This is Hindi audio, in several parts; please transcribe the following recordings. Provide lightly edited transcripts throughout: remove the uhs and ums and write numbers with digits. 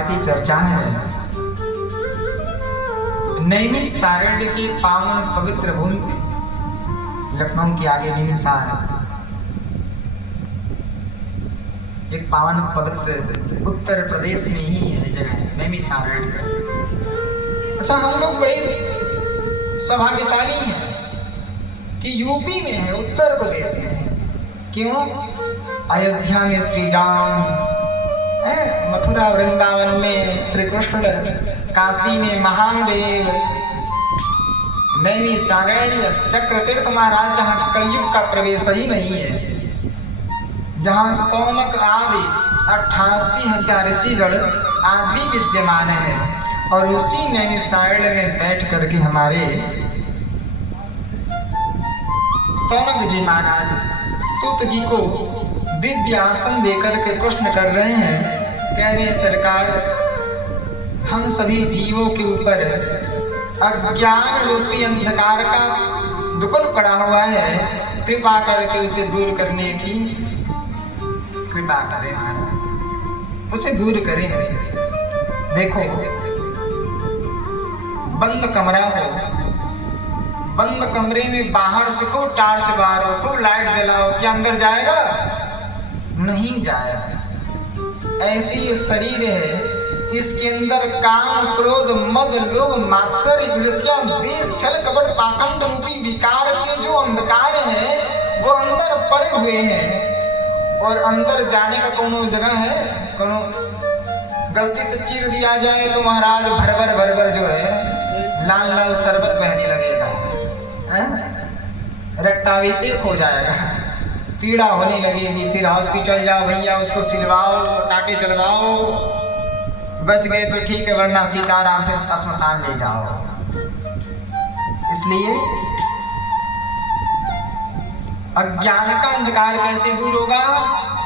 की चर्चा है। नैमिष सारण्य की पावन पवित्र भूमि लखनऊ के आगे निहिसार एक पावन पवित्र उत्तर प्रदेश में ही है जगह नैमिष सारण्य। अच्छा, हम लोग बड़े सौभाग्यशाली हैं कि यूपी में है, उत्तर प्रदेश में है। क्यों? अयोध्या में श्री राम, मथुरा वृंदावन में श्री कृष्ण, काशी में महादेव, नैमिष सारण्य चक्रतीर्थ महाराज जहाँ कलयुग का प्रवेश ही नहीं है, जहाँ सौनक आदि 88,000 ऋषिगण आदि विद्यमान है। और उसी नैमिष सारण्य में बैठ करके हमारे सौनक जी महाराज सूत जी को दिव्य आसन देकर के प्रश्न कर रहे हैं। कह रहे सरकार, हम सभी जीवों के ऊपर अज्ञान रूपी अंधकार का दुकल पड़ा हुआ है, कृपा करके उसे दूर करने की कृपा करें महाराज, उसे दूर करें। देखो, बंद कमरा हो, बंद कमरे में बाहर से खूब टार्च मारो, खूब लाइट जलाओ, क्या अंदर जाएगा? नहीं जाएगा। ऐसी ये शरीर है, इसके अंदर काम, क्रोध, मद, लोभ, मात्सर्य, ईर्ष्या, द्वेष, छल, कपट, पाखंड रूपी विकार के जो अंधकार है वो अंदर पड़े हुए हैं। और अंदर जाने का कोनो जगह है? कोनो गलती से चीर दिया जाए तो महाराज भर जो है लाल लाल शरबत बहने लगेगा, रक्ताभिषेक हो जाएगा, पीड़ा होने लगेगी, फिर हॉस्पिटल जाओ भैया, उसको सिलवाओ, टाके चलवाओ, बच गए तो ठीक है, वरना सीताराम फिर श्मशान ले जाओ। इसलिए अज्ञान का अंधकार कैसे दूर होगा?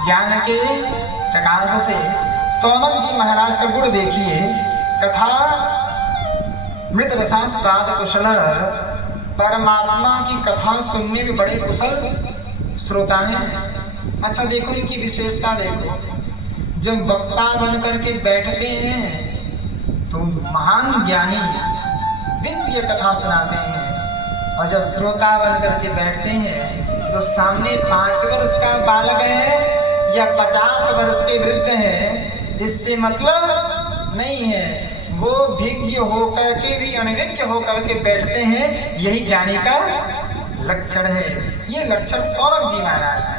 ज्ञान के प्रकाश से। सौनक जी महाराज का गुण देखिए, कथा मृत रसा स्वाद कुशल, परमात्मा की कथा सुनने में बड़े कुशल श्रोता हैं। अच्छा देखो इनकी विशेषता देखो, जब वक्ता बन करके बैठते हैं तो महान ज्ञानी दिव्य कथा सुनाते हैं, और जब श्रोता बन करके बैठते हैं तो सामने 5 वर्ष का बालक है या 50 वर्ष के वृद्ध है, इससे मतलब नहीं है। वो विज्ञ होकर के भी अनविज्ञ होकर के बैठते हैं, यही ज्ञानी का लक्षण है। ये लक्षण सौनक जी महाराज है।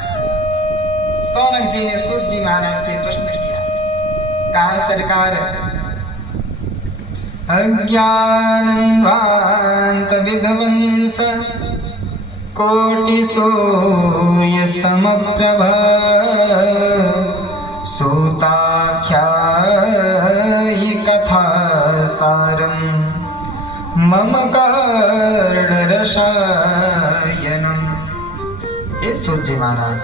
सौनक जी ने सूत जी महाराज से प्रश्न किया, कहा सरकार, अज्ञानंवांत विध्वंस कोटि सोय समप्रभ सूताख्यायि कथा सारम मम कर्ण रसायनम। हे सूर्य महाराज,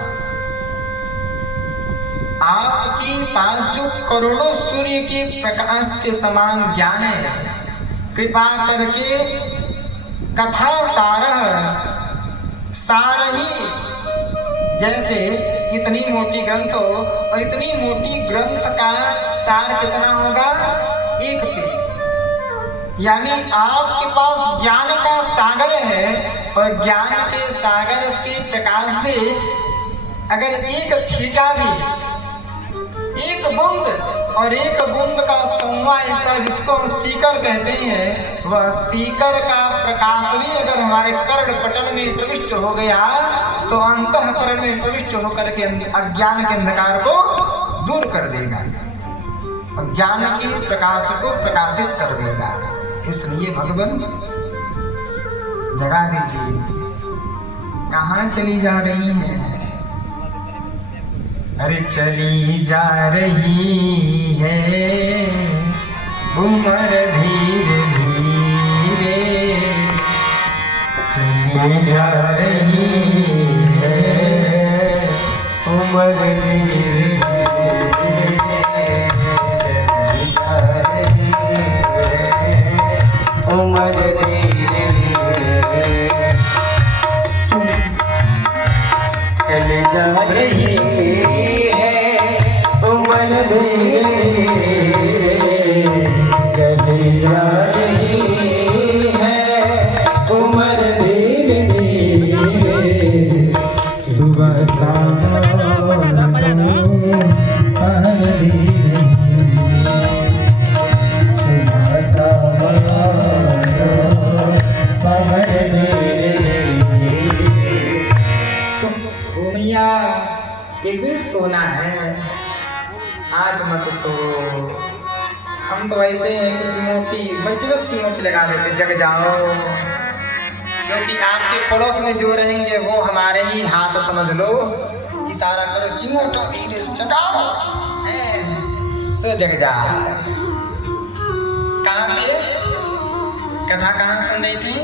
आपके पास जो करोड़ों सूर्य के प्रकाश के समान ज्ञान है, कृपा करके कथा सार ही, जैसे इतनी मोटी ग्रंथ हो, और इतनी मोटी ग्रंथ का सार कितना होगा? 1 पेज। यानी आपके पास ज्ञान का सागर है, और ज्ञान के सागर के प्रकाश से अगर एक छींटा भी, एक बूंद, और एक बूंद का 100वां हिस्सा जिसको हम सीकर कहते हैं, वह सीकर का प्रकाश भी अगर हमारे कर्ण पटल में प्रविष्ट हो गया तो अंतःकरण में प्रविष्ट होकर के अज्ञान के अंधकार को दूर कर देगा, ज्ञान के प्रकाश को प्रकाशित कर देगा। इसलिए भगवान जगा दीजिए। कहाँ चली जा रही हैं? अरे चली जा रही है उम्र धीरे धीरे, चली जा रही है उम्र धीरे धीरे, चली जा रही है उम्र धीरे धीरे, चली जा रही है उम्र धीरे हम तो ऐसे हैं कि चिमोटी बच्ची चिमोटी लगा देते जग जाओ, क्योंकि आपके पड़ोस में जो रहेंगे वो हमारे ही हाथ समझ लो, इशारा करो चिमोटो धीरे से जगाओ, सो जग जा। कहाँ थे? कथा कहाँ सुन रही थी?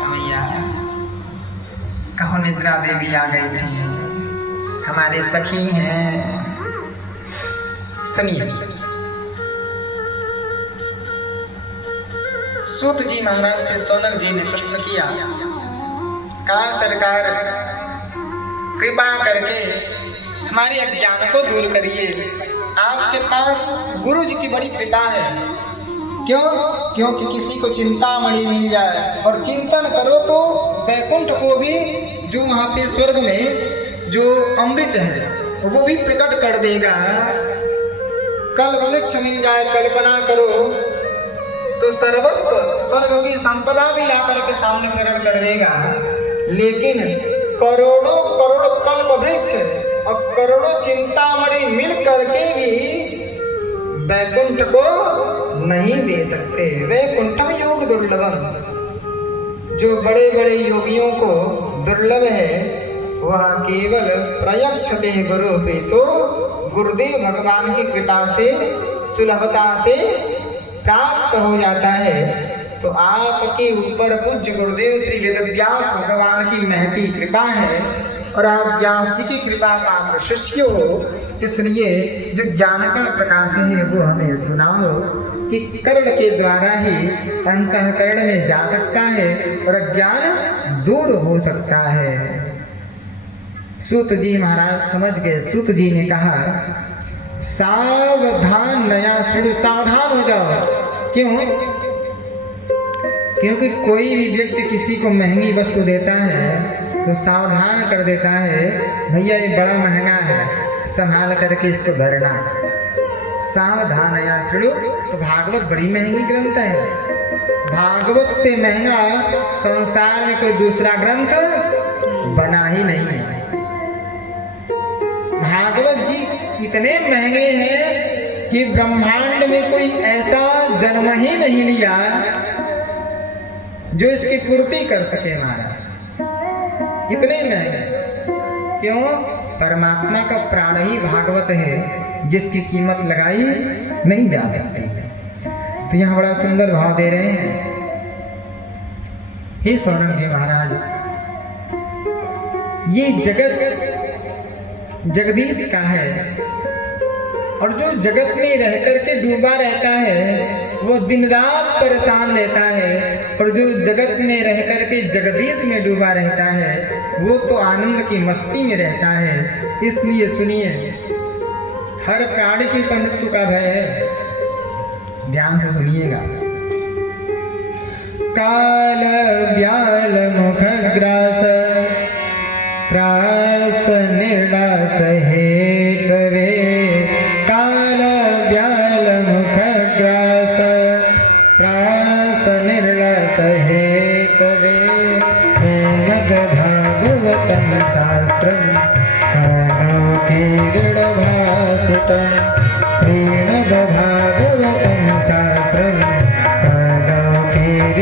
भैया कहो निद्रा देवी आ गई थी, हमारे सखी हैं। सुनिए, सूत जी महाराज से सोनक जी ने प्रश्न किया, कहा सरकार कृपा करके हमारे अज्ञान को दूर करिए, आपके पास गुरु जी की बड़ी कृपा है। क्यों? क्योंकि किसी को चिंतामणि मिल जाए और चिंतन करो तो वैकुंठ को भी, जो वहाँ पे स्वर्ग में जो अमृत है वो भी प्रकट कर देगा। कल वृक्ष मिल जाए, कल्पना करो तो सर्वस्व स्वर्ग की संपदा भी ला करके सामने प्रकट कर देगा। लेकिन करोड़ों करोड़ कल्प वृक्ष और करोड़ों चिंतामणि मिल करके भी वैकुंठ को नहीं दे सकते। वैकुंठम योग दुर्लभम, जो बड़े बड़े योगियों को दुर्लभ है वह केवल प्रयक्षते गुरु प्रीतो, गुरुदेव भगवान की कृपा से सुलभता से प्राप्त हो जाता है। तो आपके ऊपर पूज्य गुरुदेव श्री वेदव्यास भगवान की महती कृपा है और आप व्यास जी की कृपा पात्र शिष्य हो, इसलिए जो ज्ञान का प्रकाश है वो हमें सुनाओ कि कर्ण के द्वारा ही अंतःकरण में जा सकता है और अज्ञान दूर हो सकता है। सूत जी महाराज समझ गए। सूत जी ने कहा सावधान नया श्री, सावधान हो जाओ। क्यों? क्योंकि कोई भी व्यक्ति किसी को महंगी वस्तु देता है तो सावधान कर देता है, भैया ये बड़ा महंगा है, संभाल करके इसको धरना। सावधान या श्रेणु, तो भागवत बड़ी महंगी ग्रंथ है। भागवत से महंगा संसार में कोई दूसरा ग्रंथ बना ही नहीं है। भागवत जी इतने महंगे हैं कि ब्रह्मांड में कोई ऐसा जन्म ही नहीं लिया जो इसकी पूर्ति कर सके महाराज, इतने महंगे। क्यों? परमात्मा का प्राण ही भागवत है जिसकी कीमत लगाई नहीं जा सकती। तो यहाँ बड़ा सुंदर भाव दे रहे हैं, हे सौनक जी महाराज, ये जगत जगदीश का है और जो जगत में रह करके डूबा रहता है वो दिन रात परेशान रहता है, और जो जगत में रह करके जगदीश में डूबा रहता है वो तो आनंद की मस्ती में रहता है। इसलिए सुनिए, हर प्राणी की मृत्यु का भय है, ध्यान से सुनिएगा। काल व्याल मुख ग्रास त्रास निर्णास हे कवे, काल व्याल मुख ग्रास त्रास निर्णास हे कवे, श्रीमद् भागवतम शास्त्रम कालोकीर्णभासितम, श्रीमद् भागवतम शास्त्रम कालोकीर्णभासितम।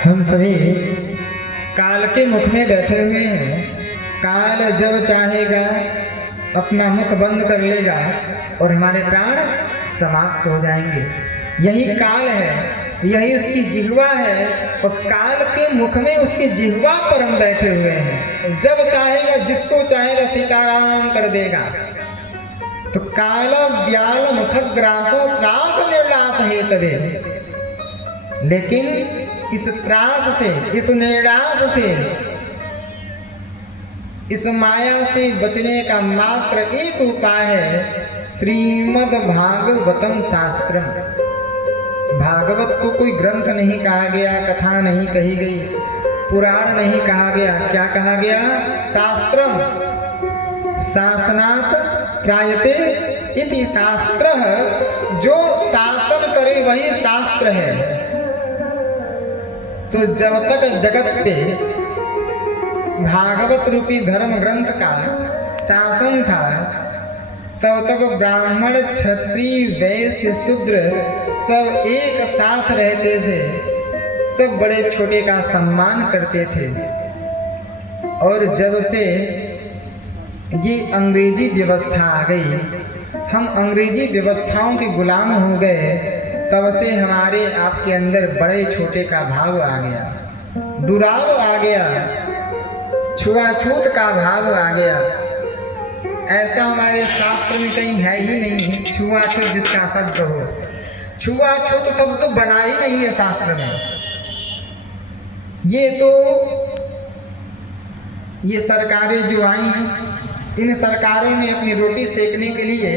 हम सभी काल के मुख में बैठे हुए हैं। काल जब चाहेगा अपना मुख बंद कर लेगा और हमारे प्राण समाप्त हो जाएंगे। यही काल है, यही उसकी जिह्वा है, और काल के मुख में उसकी जिह्वा पर हम बैठे हुए हैं। जब चाहेगा जिसको चाहेगा सीताराम कर देगा। तो काल व्याल मुख ग्रास त्रास निर्णास हे तवे, लेकिन इस त्रास से, इस निर्णास से, इस माया से बचने का मात्र एक उपाय है, श्रीमद् भागवतम शास्त्रम। भागवत को कोई ग्रंथ नहीं कहा गया, कथा नहीं कही गई, पुराण नहीं कहा गया, क्या कहा गया? शास्त्रम। शासनात् त्रायते इति शास्त्रः, जो शासन करे वही शास्त्र है। तो जब तक जगत पे भागवत रूपी धर्म ग्रंथ का शासन था, तब तक ब्राह्मण क्षत्रिय वैश्य शूद्र सब एक साथ रहते थे, सब बड़े छोटे का सम्मान करते थे। और जब से ये अंग्रेजी व्यवस्था आ गई, हम अंग्रेजी व्यवस्थाओं के गुलाम हो गए, तब से हमारे आपके अंदर बड़े छोटे का भाव आ गया, दुराव आ गया, छुआछूत का भाव आ गया। ऐसा हमारे शास्त्र में कहीं है ही नहीं छुआछूत जिसका शब्द हो। छुआछूत शब्द तो बना ही नहीं है शास्त्र में। ये सरकारें जो आई हैं, इन सरकारों ने अपनी रोटी सेकने के लिए